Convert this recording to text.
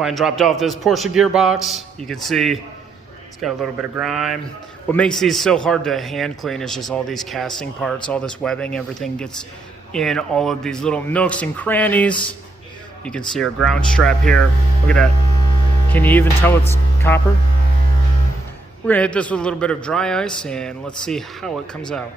Client dropped off this Porsche gearbox. You can see it's got a little bit of grime. What makes these so hard to hand clean is just all these casting parts, all this webbing, everything gets in all of these little nooks and crannies. You can see our ground strap here. Look at that. Can you even tell it's copper? We're gonna hit this with a little bit of dry ice and let's see how it comes out.